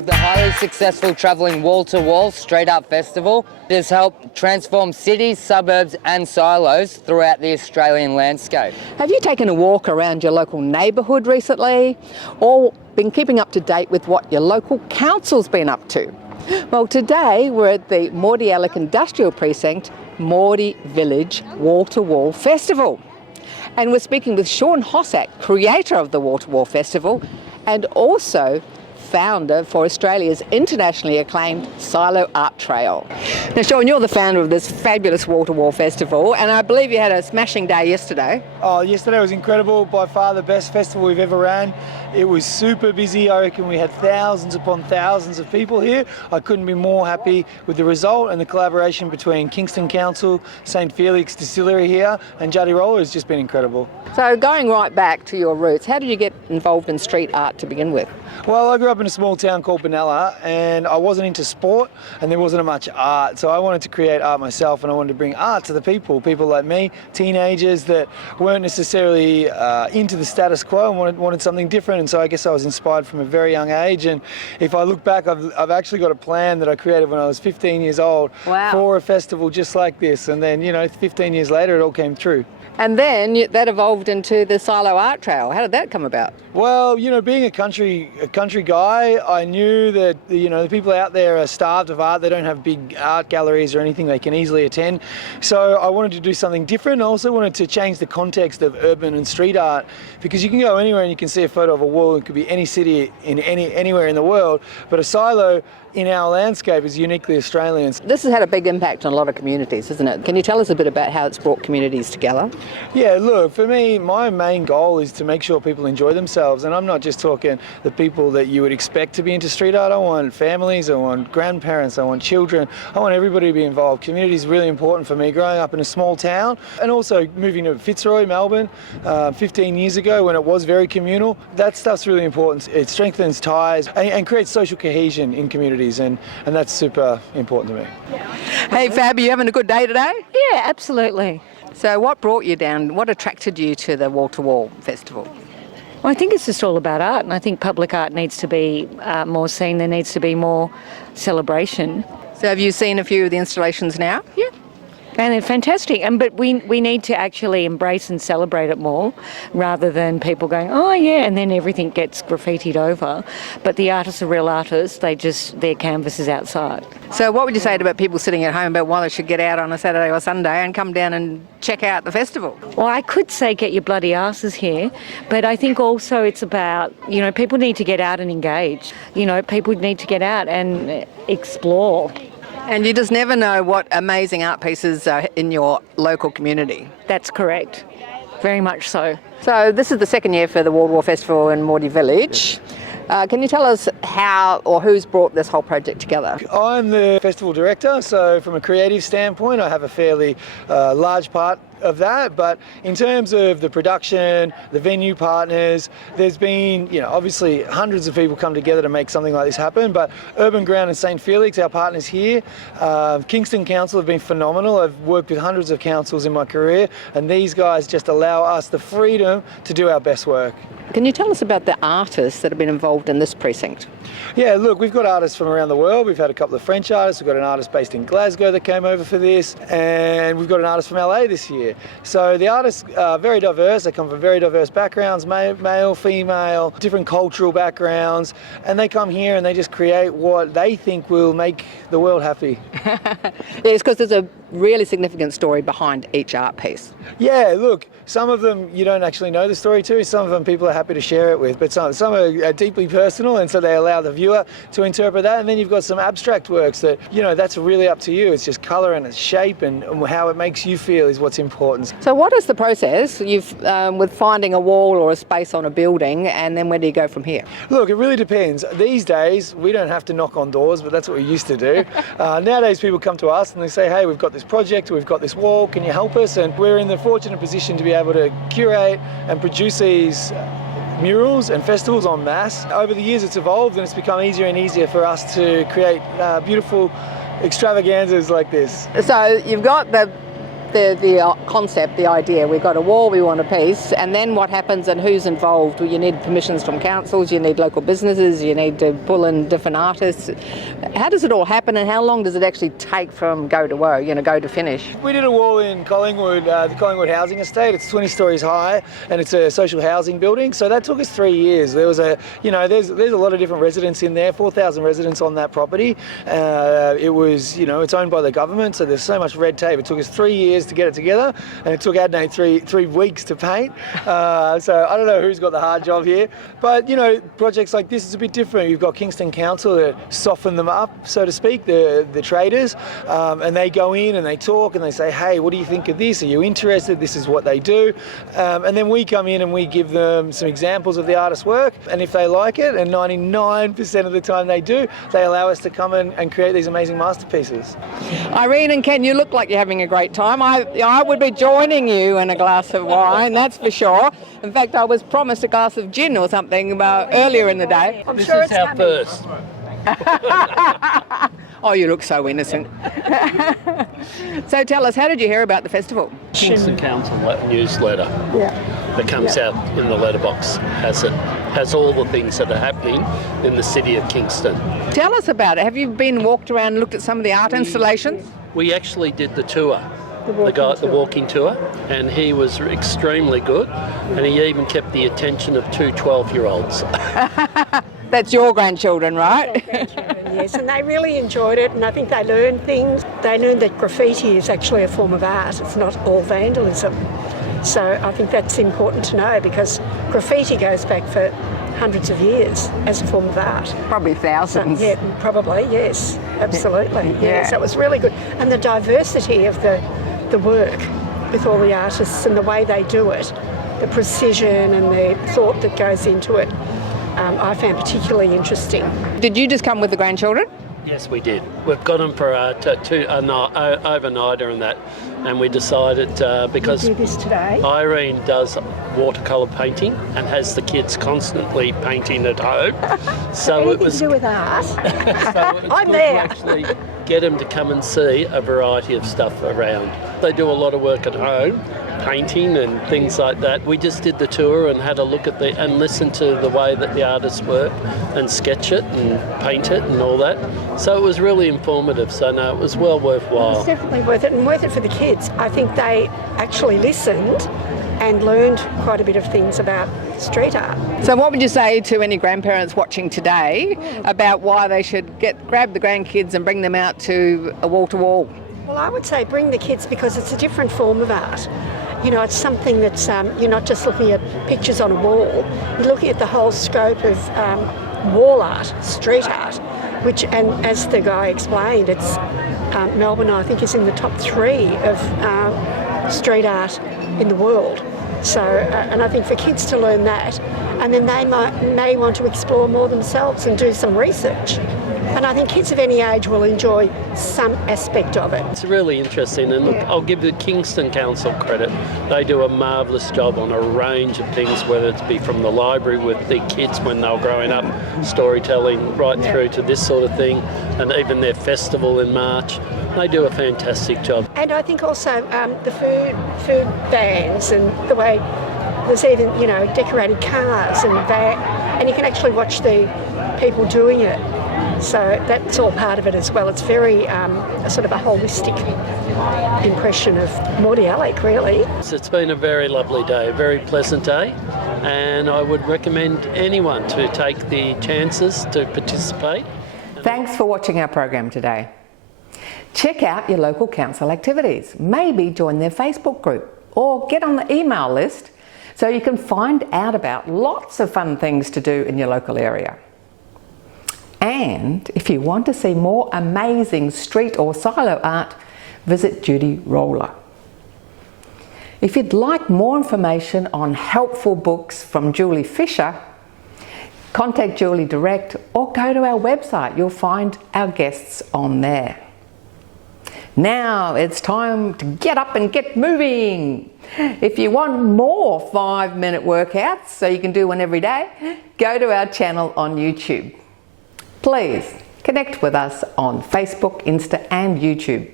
of the highly successful travelling wall-to-wall street art festival. It has helped transform cities, suburbs and silos throughout the Australian landscape. Have you taken a walk around your local neighbourhood recently, or been keeping up to date with what your local council's been up to? Well, today we're at the Mordialloc Industrial Precinct Mordi Village Wall-to-Wall Festival. And we're speaking with Shaun Hossack, creator of the Wall-to-Wall Festival and also founder for Australia's internationally acclaimed Silo Art Trail. Now, Shaun, you're the founder of this fabulous Wall-to-Wall Festival, and I believe you had a smashing day yesterday. Oh, yesterday was incredible. By far the best festival we've ever ran. It was super busy. I reckon we had thousands upon thousands of people here. I couldn't be more happy with the result, and the collaboration between Kingston Council, St Felix Distillery here and Juddy Roller has just been incredible. So going right back to your roots, how did you get involved in street art to begin with? Well, I grew up in a small town called Benalla, and I wasn't into sport and there wasn't much art, so I wanted to create art myself, and I wanted to bring art to the people like me, teenagers that weren't necessarily into the status quo and wanted something different. And so I guess I was inspired from a very young age, and if I look back, I've actually got a plan that I created when I was 15 years old. Wow. For a festival just like this, and then 15 years later it all came true. And then that evolved into the Silo Art Trail. How did that come about? Well, being a country guy, I knew that the people out there are starved of art. They don't have big art galleries or anything they can easily attend. So I wanted to do something different. I also wanted to change the context of urban and street art, because you can go anywhere and you can see a photo of a wall. It could be any city in anywhere in the world, but a silo in our landscape is uniquely Australian. This has had a big impact on a lot of communities, hasn't it? Can you tell us a bit about how it's brought communities together? Yeah, look, for me, my main goal is to make sure people enjoy themselves, and I'm not just talking the people that you would expect to be into street art. I want families, I want grandparents, I want children, I want everybody to be involved. Community is really important for me. Growing up in a small town and also moving to Fitzroy, Melbourne, 15 years ago when it was very communal, that stuff's really important. It strengthens ties and creates social cohesion in communities. And that's super important to me. Hey Fab, are you having a good day today? Yeah, absolutely. So what brought you down? What attracted you to the Wall-to-Wall Festival? Well, I think it's just all about art, and I think public art needs to be more seen. There needs to be more celebration. So have you seen a few of the installations now? Yeah. And they're fantastic, but we need to actually embrace and celebrate it more, rather than people going, oh yeah, and then everything gets graffitied over. But the artists are real artists, their canvas is outside. So what would you say about people sitting at home about why they should get out on a Saturday or Sunday and come down and check out the festival? Well, I could say get your bloody asses here, but I think also it's about, people need to get out and engage. People need to get out and explore. And you just never know what amazing art pieces are in your local community. That's correct. Very much so. So this is the second year for the Wall-to-Wall Festival in Mordi Village. Can you tell us how or who's brought this whole project together? I'm the festival director, so from a creative standpoint I have a fairly large part of that, but in terms of the production, the venue partners, there's been, obviously hundreds of people come together to make something like this happen, but Urban Ground and St Felix, our partners here, Kingston Council have been phenomenal. I've worked with hundreds of councils in my career, and these guys just allow us the freedom to do our best work. Can you tell us about the artists that have been involved in this precinct? Yeah, look, we've got artists from around the world. We've had a couple of French artists. We've got an artist based in Glasgow that came over for this, and we've got an artist from LA this year. So the artists are very diverse. They come from very diverse backgrounds, male, female, different cultural backgrounds, and they come here and they just create what they think will make the world happy. Yes, because there's a really significant story behind each art piece. Yeah, look, some of them you don't actually know the story to. Some of them people are happy to share it with, but some are deeply personal, and so they allow the viewer to interpret that. And then you've got some abstract works that, that's really up to you. It's just colour and its shape and how it makes you feel is what's important. So what is the process with finding a wall or a space on a building, and then where do you go from here? Look, it really depends. These days we don't have to knock on doors, but that's what we used to do. Nowadays people come to us and they say, hey, we've got this project, we've got this wall, can you help us? And we're in the fortunate position to be able to curate and produce these murals and festivals en masse. Over the years it's evolved, and it's become easier and easier for us to create beautiful extravaganzas like this. So you've got the the concept, the idea. We've got a wall, we want a piece, and then what happens and who's involved? Well, you need permissions from councils, you need local businesses, you need to pull in different artists. How does it all happen, and how long does it actually take from go to woe, go to finish? We did a wall in Collingwood, the Collingwood housing estate. It's 20 stories high, and it's a social housing building. So that took us 3 years. There was there's a lot of different residents in there, 4,000 residents on that property. It was, it's owned by the government, so there's so much red tape. It took us 3 years to get it together, and it took Adney three weeks to paint. So I don't know who's got the hard job here, but projects like this is a bit different. You've got Kingston Council that soften them up, so to speak, the traders, and they go in and they talk and they say, hey, what do you think of this? Are you interested? This is what they do. And then we come in and we give them some examples of the artist's work, and if they like it, and 99% of the time they do, they allow us to come in and create these amazing masterpieces. Irene and Ken, you look like you're having a great time. I would be joining you in a glass of wine, that's for sure. In fact, I was promised a glass of gin or something earlier in the day. This is our first. Oh, you look so innocent. So tell us, how did you hear about the festival? Kingston Council newsletter that comes out in the letterbox has all the things that are happening in the city of Kingston. Tell us about it. Have you been walked around and looked at some of the art installations? We actually did the tour. The walking tour, and he was extremely good, and he even kept the attention of two 12-year-olds. That's your grandchildren, right? Yes, and they really enjoyed it, and I think they learned things. They learned that graffiti is actually a form of art. It's not all vandalism. So I think that's important to know, because graffiti goes back for hundreds of years as a form of art. Probably thousands. Yeah, probably, yes, absolutely. Yeah. So it was really good. And the diversity of the work with all the artists and the way they do it, the precision and the thought that goes into it, I found particularly interesting. Did you just come with the grandchildren? Yes, we did. We've got them for overnighter and that, and we decided because we do this today. Irene does watercolour painting and has the kids constantly painting at home. So Anything it was to do with art. so it's I'm good there. to actually get them to come and see a variety of stuff around. They do a lot of work at home, painting and things like that. We just did the tour and had a look at and listened to the way that the artists work and sketch it and paint it and all that. So it was really informative. So no, it was well worthwhile. It's definitely worth it, and worth it for the kids. I think they actually listened and learned quite a bit of things about street art. So what would you say to any grandparents watching today about why they should grab the grandkids and bring them out to a wall-to-wall? Well, I would say bring the kids, because it's a different form of art. It's something that's, you're not just looking at pictures on a wall, you're looking at the whole scope of wall art, street art, which, and as the guy explained, it's Melbourne, I think, is in the top 3 of street art in the world. So, and I think for kids to learn that, and then they may want to explore more themselves and do some research. And I think kids of any age will enjoy some aspect of it. It's really interesting, and I'll give the Kingston Council credit. They do a marvellous job on a range of things, whether it be from the library with the kids when they were growing up, storytelling, right through to this sort of thing, and even their festival in March. They do a fantastic job. And I think also the food vans and the way there's even, decorated cars and you can actually watch the people doing it. So that's all part of it as well. It's very sort of a holistic impression of Mordialloc, really. So it's been a very lovely day, a very pleasant day, and I would recommend anyone to take the chances to participate. Thanks for watching our program today. Check out your local council activities. Maybe join their Facebook group or get on the email list so you can find out about lots of fun things to do in your local area. And if you want to see more amazing street or silo art, visit Juddy Roller. If you'd like more information on helpful books from Julie Fisher, contact Julie direct or go to our website. You'll find our guests on there. Now it's time to get up and get moving. If you want more 5-minute workouts so you can do one every day, go to our channel on YouTube. Please connect with us on Facebook, Insta and YouTube.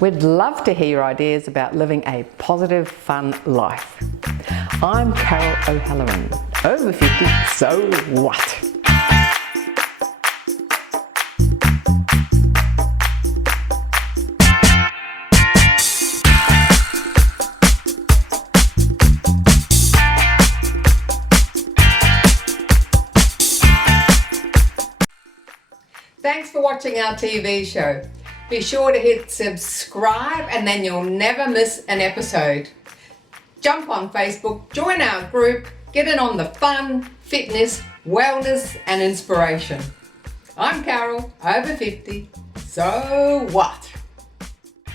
We'd love to hear your ideas about living a positive, fun life. I'm Carol O'Halloran. Over 50, so what? Thanks for watching our TV show. Be sure to hit subscribe and then you'll never miss an episode. Jump on Facebook, join our group, get in on the fun, fitness, wellness and inspiration. I'm Carol, over 50, so what?